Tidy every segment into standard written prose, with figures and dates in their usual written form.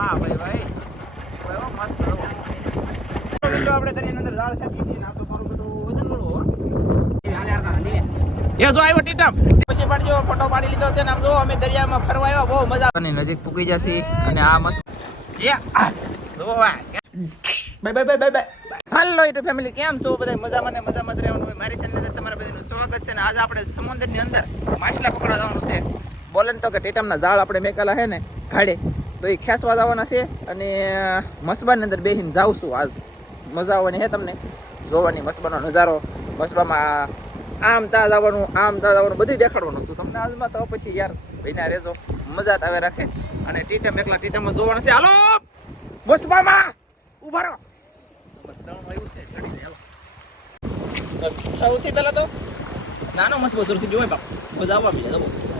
વાહ ભાઈ ભાઈ મસ્ત મિત્રો આપણે તેની અંદર જાળ ખેંચી હતી ને આ તો મારું બધું વજન ગણો એ જો આવ્યો ટીટમ પછી પાડજો ફોટો પાડી લીધો છે ને આમ જો અમે દરિયામાં ફરવા આવ્યા બહુ મજા અને નજીક પૂકી જશે અને આ મસ્ત એ જો બાય બાય બાય બાય હાલો યુટ્યુબ ફેમિલી કેમ છો બધા મજામાં ને મજામાં જ રહેવાનું હોય મારી ચેનલ અંદર તમારા બધાનું સ્વાગત છે ને આજે આપણે સમુદ્રની અંદર માછલા પકડવા જવાનું છે બોલે ને તો કે ટીટમના જાળ આપણે મેકેલા છે ને ઘાડે તો એ ખેંચવા જવાના છે અને મસબાની અંદર બેસીને જાઉં છું આજ મજા આવવાની હે તમને જોવાની મસબાનો નજારો મસબામાં આમ તા જવાનું બધું દેખાડવાનું છું તમને આજમાં તો પછી યાર ભાઈના રહેજો મજા જ આવે રાખે અને ટીટમ એકલા ટીટમમાં જોવાનું છે હાલો મસબામાં ઉભા રહો સૌથી પહેલા તો નાનો મસબો સુરથી જોઈ બાપ મજા આવવા મળે જવો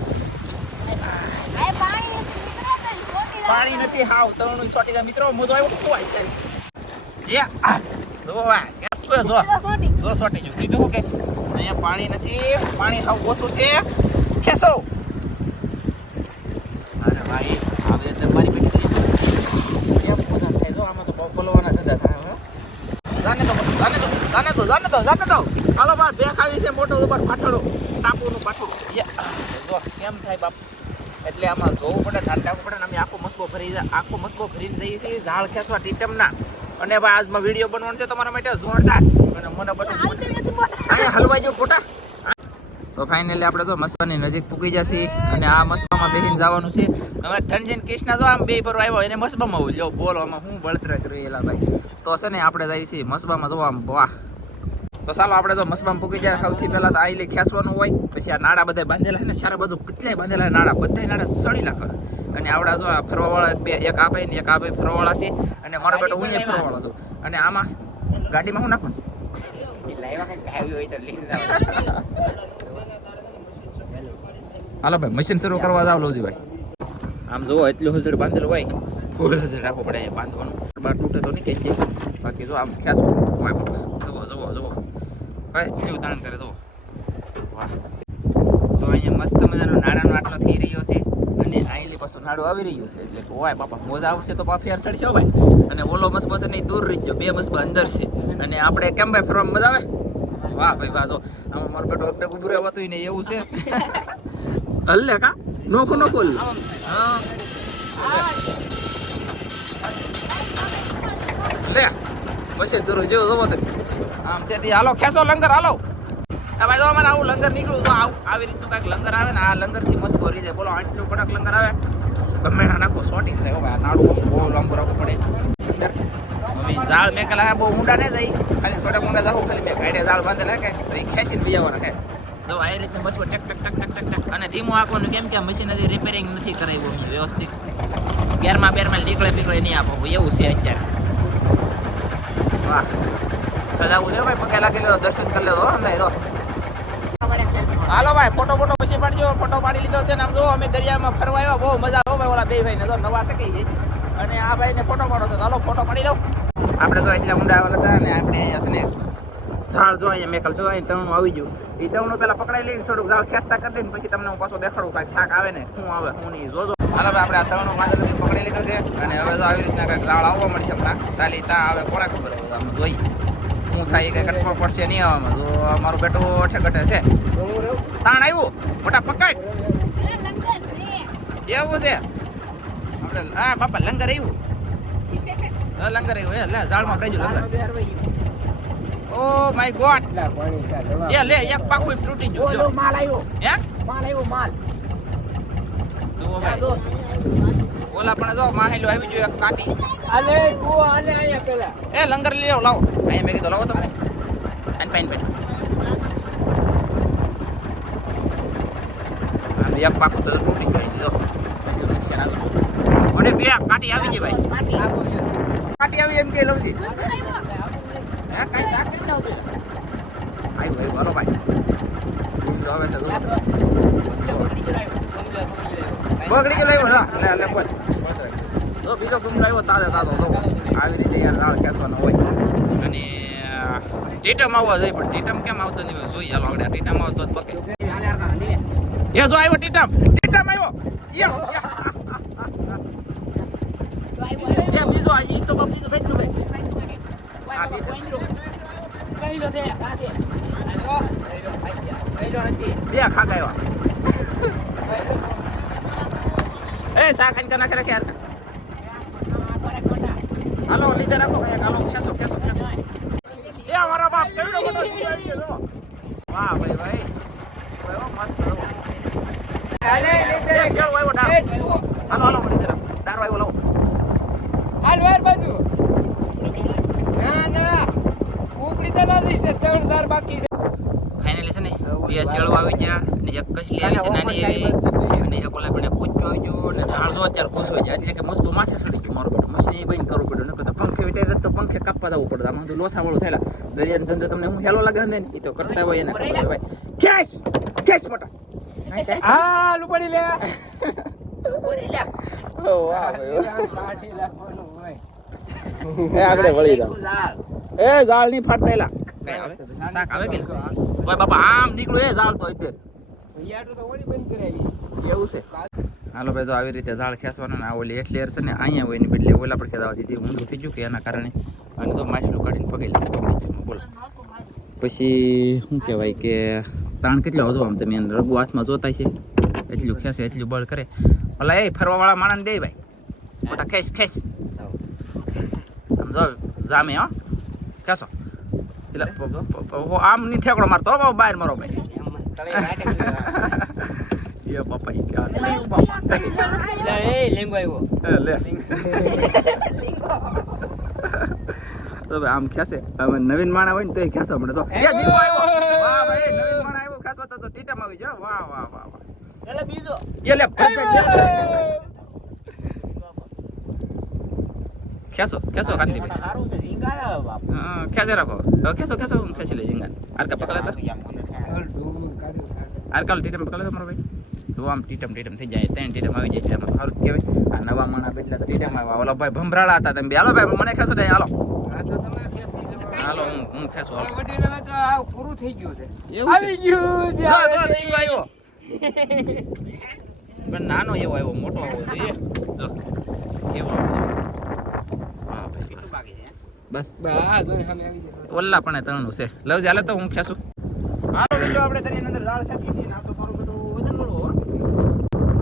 પાણી નથી હાવ તણું સોટી જા મિત્રો મોજો આવ્યો તો આઈ ચાલ એ આ જો જો સોટી જો કીધું કે અહીંયા પાણી નથી પાણી હાવ ઓછું છે ખેસો અરે ભાઈ આવે એટલે મારી પેટી થઈ કેમ મજા થાય જો આમાં તો બહુ બોલવાના ધંધા થાય જાને તો હાલો બા બે ખાવી છે મોટો ઉપર પાછળો ટાપુનું પાછળ જો કેમ થાય બાપ એટલે આમાં જોવું પડે ધ્યાન રાખવું પડે ને અમે આખો મસ્કો ભરીને જઈએ છીએ ઝાડ ખેંચવા ટીટમના અને ભાઈ આજમાં વિડીયો બનાવવાનો છે તમારા માટે જોરદાર અને મને બધું અહીંયા હલવાઈ જો ફોટા તો ફાઇનલી આપણે જો મસ્બાની નજીક પૂકી જશે અને આ મસ્બામાં બેસીને જવાનું છે હવે ધનજીન કૃષ્ણ જો આમ બે પર આવ્યો એને મસ્બામાં જો બોલો આમાં હું બળતરા કરી એલા ભાઈ તો છે ને આપણે જઈએ છીએ મસ્બામાં જો આમ વાહ તો ચાલો આપણે જો મસ્બામાં પૂકી જાય સૌથી પહેલા તો આઈલી ખેંચવાનું હોય પછી આ નાડા બધા બાંધેલા છે ને સારા બધું કેટલાય બાંધેલા નાડા બધા નાડા સડી નાખે અને આવડા જો આ ફરવાવાળા એક આ ભાઈ ને એક આ ભાઈ ફરવાવાળા છે અને મારો બેટો હું ફરવાવાળો છું અને આમાં ગાડીમાં શું નાખવાનું હાલો ભાઈ મશીન શરૂ કરવા જાવ લોજી ભાઈ આમ જોવો એટલું હજડ બાંધેલું હોય ફૂલ હજડ રાખવું પડે બાંધવાનું બાર તૂટે તો નહીં કઈ બાકી જો આમ ખેંચવું હોય જુઓ કઈ જેવું તાણ કરે જુઓ વાહ તો અહીંયા મસ્ત મજાનો નાડાનો આટલો થઈ રહ્યો છે અને આઈલી પાછું નાડું આવી રહ્યું છે એટલે હોય બાપા મોજા આવશે તો ફેર ચડશે ભાઈ અને ઓલો મસ્બો છે નહીં દૂર રહી ગયો બે મસ્બા અંદર છે અને આપણે કેમ ભાઈ ફરવામાં મજા આવે વાહ ભાઈ વાહ જો આમાં મારો બેટો એકદમ ઉભું રહેવાતું ને એવું છે હલ્લે કા નોખો હા લે પછી જરૂર જેવો જોવો તમે આમ છે હાલો ખેંચો લંગર હાલો ભાઈ જો અમારે આવું લંગર નીકળ્યું તો આવી રીતનું કાંઈક લંગર આવે ને આ લંગરથી મસ્ત ભરી જાય બોલો આટલું કડક લંગર આવે ગમે ના નાખો સોટી છે ભાઈ નાડું બહુ લાંબુ રાખવું પડે અંદર ઝાડ મેકેલા બહુ ઊંડા ને જાય ખાલી થોડા ઊંડા જાવ ખાલી બે ગાડે ઝાડ બાંધેલા કે તો એ ખેંચીને લઈ આવવાના છે જો આ રીતે બસ ટક અને ધીમું આખવાનું કેમ કે મશીન હજી રિપેરિંગ નથી કરાવ્યું વ્યવસ્થિત ગેરમાં નીકળે નહીં આપો એવું છે અત્યારે વાહ સજાવું લે ભાઈ પગે લાગી લો દર્શન કરી લો અંદાય તો હાલો ભાઈ ફોટો પછી પાડજો ફોટો પાડી લીધો છે ને આમ જો અમે દરિયામાં ફરવા આવ્યા બહુ મજા આવે ભાઈ ઓલા બે ભાઈ ને જો નવા શકી છે અને આ ભાઈ ને ફોટો પાડો તો હાલો ફોટો પાડી દઉં આપણે તો એટલા ઊંડા આવેલા હતા અને આપણે અહીંયા છે ને ઝાડ જો અહીંયા મેકલ જો અહીં તણું આવી ગયું એ તણું પેલા પકડાઈ લઈને થોડુંક ઝાડ ખેંચતા કરી દઈને પછી તમને હું પાછો દેખાડું કાંઈક શાક આવે ને શું આવે હું નહીં જોજો હાલો ભાઈ આપણે આ તણું માથેથી પકડી લીધો છે અને હવે તો આવી રીતના કાંઈક ઝાડ આવવા મળશે હમણાં તાલી ત્યાં આવે કોને ખબર હોય આમ જોઈ શું થાય એ કંઈ કટકો પડશે નહીં આવવામાં જો મારું બેટું ઠેકટે છે તાણ આવ્યું મોટા પકડ એવું છે આપણે હા બાપા લંગર આવ્યું લે ઝાડમાં પડી ગયું લંગર ઓ માય ગોડ એ લે એક પાકું તૂટી ગયું માલ આવ્યો માલ જુઓ ભાઈ ઓલા પણ જો માહેલો આવી ગયો એક કાટી આયા પેલા એ લંગર લઈ લાવો અહીંયા મેં કીધું લાવો તમે પાઈન એક પાકું તો તૂટી ગયું અને બે કાટી આવી ગઈ ભાઈ કાટી આવી એમ કે લવજી હે કાઈ શાક કેમ ન આવતું આઈ ભાઈ બોલો ભાઈ તો હવે છે બગડી ગયો લાવ્યો લે બોલ તો બીજો ગુમ લાવ્યો તાજો જો આવી રીતે યાર ઝાડ ખેંચવાનો હોય અને ટીટમ આવવા જોઈએ પણ ટીટમ કેમ આવતો નહીં જોઈએ હાલો આગળ ટીટમ આવતો જ પકે એ જો આવ્યો ટીટમ આવ્યો એ બીજો આ ઈ તો બીજો ભેજનું કઈ છે આ બે ખાગાવ્યા એ સાકન કના કરે કે હાલો લીધે રાખો કયા હાલો કેસો એ અમારા બાપ કેવડો મોટો જીવ આવી ગયો વાહ ભાઈ મસ્ત હાલો લીધે રાખો દારો આવ્યો લાવો હાલ વાર બાજુ ના ઉપડી તો ના દઈશ 3 ધાર બાકી છે ફાઇનલી છે ને બે શેળો આવી ગયા ને એક કસલી આવી છે નાની એવી અને એક ઓલા પણ કૂચો આવી ગયો ને ઝાડ જો અત્યારે ખુશ હોય એટલે કે મસ્ત માથે સડી ગયું મારું બેટું મશીન બંધ કરવું પડ્યું નકર તો પંખે વિટાઈ તો પંખે કાપવા દેવું પડે આમાં તો લોસા વાળું થયેલા દરિયાનો ધંધો તમને હું હેલો લાગે ને એ તો કરતા હોય એને ખબર ભાઈ કેશ મોટા હા લુપડી લે ઓ વાહ ભાઈ કાઠી લાખવાનું હોય એ આગળ વળી જાવ એ ઝાડ ની ફાટતેલા કઈ આવે શાક આવે કે ઓય બાપા આમ નીકળ્યો એ ઝાડ તો અત્યારે યાર તો વળી બંધ કરાવી એવું છે હાલો ભાઈ તો આવી રીતે ઝાડ ખેંચવાનો ને આ ઓલી એટલી છે ને અહીંયા હોય ને બદલે ઓલા પર ખેંચવા દીધી ઊંધું થઈ ગયું કે એના કારણે અને તો માછલું કાઢીને પગી લીધું બોલો પછી શું કહેવાય કે તાણ કેટલો હતો આમ તમે એને રગુ હાથમાં જોતા છે એટલું ખેંચે એટલું બળ કરે ભલા એ ફરવાવાળા માણસને દે ભાઈ મોટા ખેંચ આમ જો જામે હો ખેંચો એટલે આમ નહીં ઠેકડો મારતો હો બહાર મારો ભાઈ ये पापा ही क्या એ લેંગો આવ્યો ले તો આમ ખેસે હવે નવીન માણા હોય ને તો ખેસવા મળે તો એ જીવો આવ્યો વાહ ભાઈ નવીન માણા આવ્યો ખેસવા તો ટીટમ આવી જો વાહ વાહ વાહ વાહ એટલે બીજો એ લે ખેસો કાંદી ભાઈ સારું છે ઝીંગા બાપ હા ખેસે રાખો તો ખેસો હું ખેસી લે ઝીંગા આરકા પકડા તો આરકા ટીટમ પકડે તો મારો ભાઈ તો આમ ટીટમ થઈ જાય 3 ટીટમ આવી જાય એટલે સારું કહેવાય આ નવા માણા બેટલા તો ટીટમ આવ્યા ઓલા ભાઈ ભંભરાળા હતા તમે હાલો ભાઈ મને ખેસો દે હાલો હાલો હું ખેસો હાલો વડીલમાં તો આ પૂરું થઈ ગયું છે એવું આવી ગયું જો ઝીંગો આવ્યો પણ નાનો એવો આવ્યો મોટો આવ્યો જોઈએ જો કેવો હા ભાઈ કેટલું બાકી છે બસ બસ સામે આવી જાય ઓલ્લા પણ તણનું છે લવજે હાલે તો હું ખેસું હાલો મિત્રો આપણે તેની અંદર ઝાડ ખેંચી છીએ ને આ તો મારું બેટું વજન વાળું હો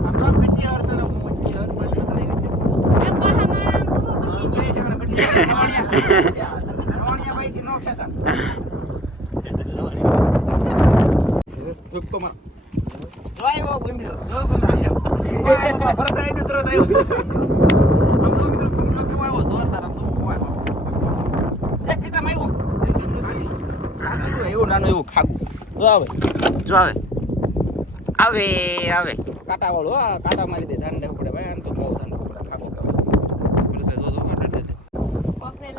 આમ તો કેટલી વાર તને મોટી હર પાણી તો નહીં રવાણિયા ભાઈ થી નો ખેંચા ધુક્કો માર જોઈવો ગુંડલો ભરતા એટલું તરત આવ્યો આમ તો મિત્રો ગુંડલો કેવો આવ્યો જોરદાર આમ તો આવ્યો એક ટીટા માં આવ્યો એવું નાનું એવું ખાગું જો આવે કાંટા વાળું હા કાંટા મારી દે ધ્યાન રાખવું પડે ભાઈ આમ તો બહુ ધ્યાન રાખવું પડે ખાગો કહેવાય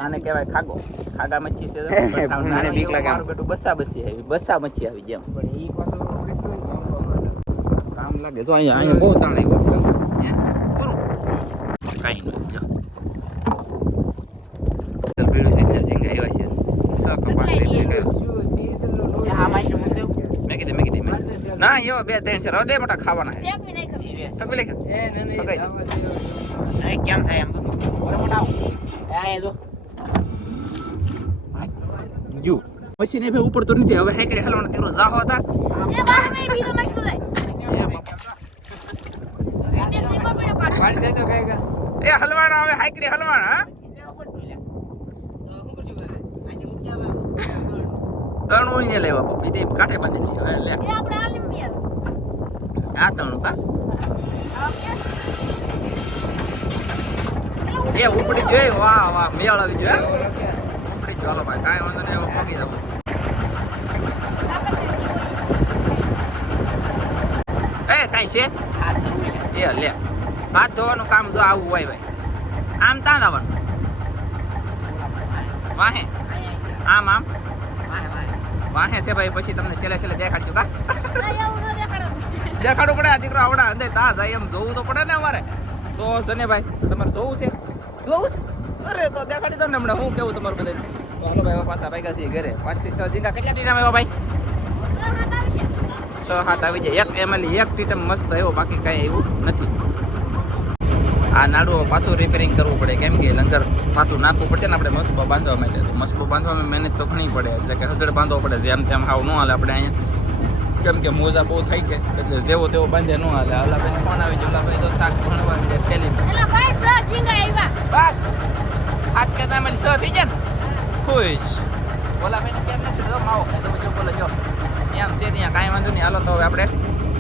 આને કહેવાય ખાગો ખાગા મચ્છી છે આને બીક લાગે મારું બેટું બસ્સા મચ્છી આવી જેમ પણ ઈ પાછો કેટલું કામ લાગે જો અહીંયા બહુ તાણ આવ્યો પૂરું કાઈ નહીં જો પીળું છે એટલે ઝીંગા એવા છે 6 કપાસ મેં કીધી ના એવા 2-3 છે હૃદય મોટા ખાવાના છે ટકવી લે કેમ થાય એમ મોટા જો મશીન એ ભાઈ ઉપર તો નથી હવે હેકડે હલવાનો તેરો જાહો હતા એ હલવાના હવે હાઈકડે હલવાના તણું ને લેવા પપ્પી તે કાઠે બાંધી હવે લે આ તણું કા એ ઉપડી જોઈ વાહ મેળ આવી ગયો ઉપડી ગયો હાલો ભાઈ કાંઈ વાંધો નહીં પગી જાવ એ કાંઈ છે એ લે હાથ ધોવાનું કામ જો આવું હોય ભાઈ આમ તાન આવવાનું વાહે આમ વાહે છે ભાઈ પછી તમને છેલ્લે દેખાડશું કા દેખાડવું પડે આ દીકરો આવડા અંદર તા જાય એમ જોવું તો પડે ને અમારે તો સને ભાઈ તમારે જોવું છે અરે તો દેખાડી દો ને હમણાં હું કેવું તમારું બધાને તો હાલો ભાઈ પાછા ભાગ્યા છીએ ઘરે 5 થી 6 ઝીંગા કેટલા ટીટા આવ્યા ભાઈ 6-7 આવી જાય એક એમએલ એક ટીટમ મસ્ત આવ્યો બાકી કાંઈ એવું નથી આ નાડું પાછું રિપેરિંગ કરવું પડે, કેમ કે લંગર પાછું નાખવું પડશે ને આપણે મસ્બો બાંધવા માટે. તો મસ્બો બાંધવામાં મહેનત તો ઘણી પડે, એટલે કે હજડ બાંધવો પડે, જેમ તેમ હાવ ન હાલે આપણે અહીંયા, કેમ કે મોજા બહુ થઈ કે એટલે જેવો તેવો બાંધે ન હાલે. ઓલાભાઈ ફોન આવી ગયો, ઓલાભાઈ તો શાક ભણવા મીડે ફેલી બસ હાથ કે તમે સ થઈ જાય ને ખુશ. ઓલાભાઈને કેમ નથી તો માવો ખાઈ દો જો બોલો જો એમ છે ત્યાં કાંઈ વાંધો નહીં. હાલો તો હવે આપણે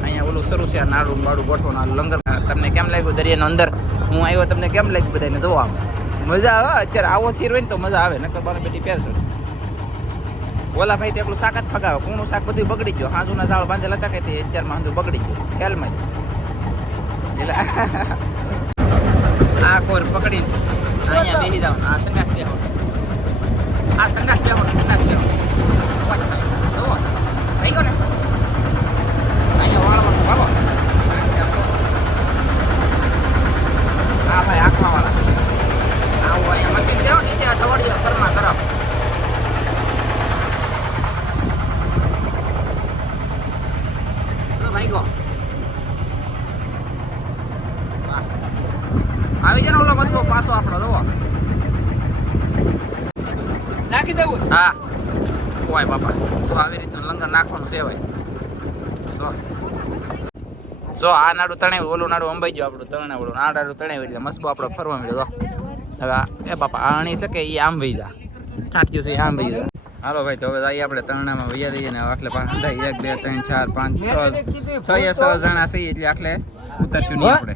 અહીંયા ઓલું શરૂ છે, આ નાડું બાડું ગોઠવવાનું લંગર. તમને કેમ લાગ્યું દરિયાનો અંદર હું આવ્યો, તમને કેમ લાગ્યું બધાને જોવા મજા આવે? અત્યારે આવો થીર હોય ને તો મજા આવે, નકર બાર બેટી પહેરશો. ઓલા ભાઈ તો એકલું શાક જ ફગાવે, કૂણું શાક બધું બગડી ગયો. હાજુના ઝાડ બાંધેલા હતા કે તે અત્યારમાં હાજુ બગડી ગયું ખ્યાલમાં એટલે આ કોર પકડીને અહીંયા બેસી જવાનું. આ સંડાસ બેસવાનું, આ સંડાસ બેસવાનું, સંડાસ બેસવાનું થઈ ગયો ને અહીંયા વાળવાનું ભાગો. હા ભાઈ આંખમાં વાળા આવું અહીંયા મશીન છે નીચે દોડ્યો ઘરમાં ગરમ. ભાઈ ગો આવી જાય ને ઓલો મસ્કો પાછો આપણો જોવો નાખી દેવું. હા ઓય બાપા શું આવી રીતનું લંગર નાખવાનું છે ભાઈ. જો આ નાડું તણાવ્યું, ઓલું નાડું અંબાઈ ગયું આપણું તણાવડું, આ નાડું તણાવ્યું એટલે મસ્બો આપણો ફરવા મળ્યો. હવે એ બાપા આ અણી શકે એ આમ વહી જા, ઠાંઠ્યું છે આમ વહી જા. હાલો ભાઈ તો હવે આવીએ આપણે તરણામાં વૈયા દઈએ ને આટલે પાછા 1 2 3 4 5 6 જણા છીએ એટલે આટલે ઉતરશું નહીં આપણે.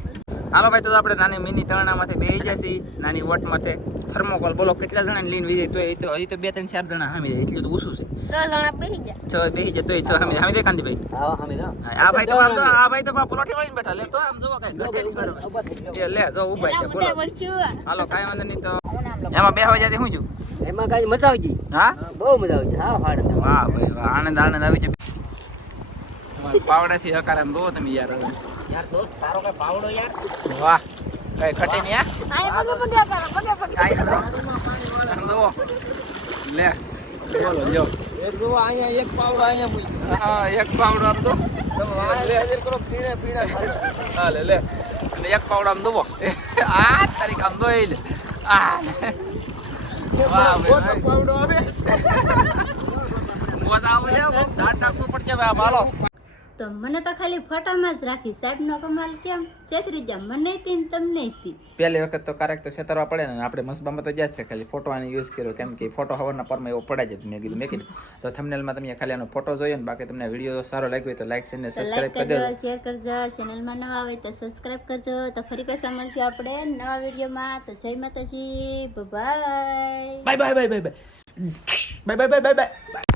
હાલો ભાઈ તો આપણે નાની મિની તરણામાંથી બેસી જશે, નાની વટમાંથી થર્મોકોલ બોલો કેટલા જણા લઈને વીજે તો એ તો હજી તો 2 3 4 જણા હામી જાય એટલું તો ઓછું છે. 6 જણા બેસી જાય તોય 6 હામી હામી દે કાંદી ભાઈ. હા હામી દો. આ ભાઈ તો આમ તો આ ભાઈ તો પલોઠી વાળીને બેઠા લે તો આમ જોવો કઈ ગટેલી બરાબર એ લે જો ઊભા છે બોલો. હાલો કાઈ વાંધો નહીં તો એમાં બેહવા જાતી હું છું એમાં કાઈ મજા આવી ગઈ. હા બહુ મજા આવી ગઈ. હા ફાડ વાહ ભાઈ વાહ આનંદ આનંદ આવી ગયો. પાવડેથી હકાર એમ દો તમે યાર. યાર દોસ્ત તારો કઈ પાવડો યાર. વાહ કઈ ખટે નહીં આ દો લે બોલો જો એક જો અહીંયા એક પાવડો અહીંયા મૂકી. હા એક પાવડો આમ દો લે હાજર કરો પીણા પીણા. હા લે લે એક પાવડો આમ દો આ તારીખ આમ દો એ લે આ વાહ ભાઈ પાવડો આવે મજા આવે છે દાંત નાખવું પડશે હવે આ માલો. તો મને તો ખાલી ફોટામાં જ રાખી, સાહેબનો કમાલ કેમ છેતરી જા, મને તી ને તમને તી. પહેલી વખત તો કારેક તો છેતરવા પડે ને, આપણે મસબામાં તો જાય છે ખાલી ફોટો આને યુઝ કર્યો, કેમ કે ફોટો હવારના પરમાં એવો પડાય જ મેં કીધું તો થંબનેલમાં તમે ખાલી આનો ફોટો જોયો ને, બાકી તમને વિડીયો સારો લાગ્યો હોય તો લાઈક અને સબસ્ક્રાઇબ કરી દેજો, શેર કરજો, ચેનલમાં નવા આવે તો સબસ્ક્રાઇબ કરજો. તો ફરી પાછા મળશું આપણે નવા વિડીયોમાં. તો જય માતાજી, bye bye bye bye bye bye bye bye bye bye.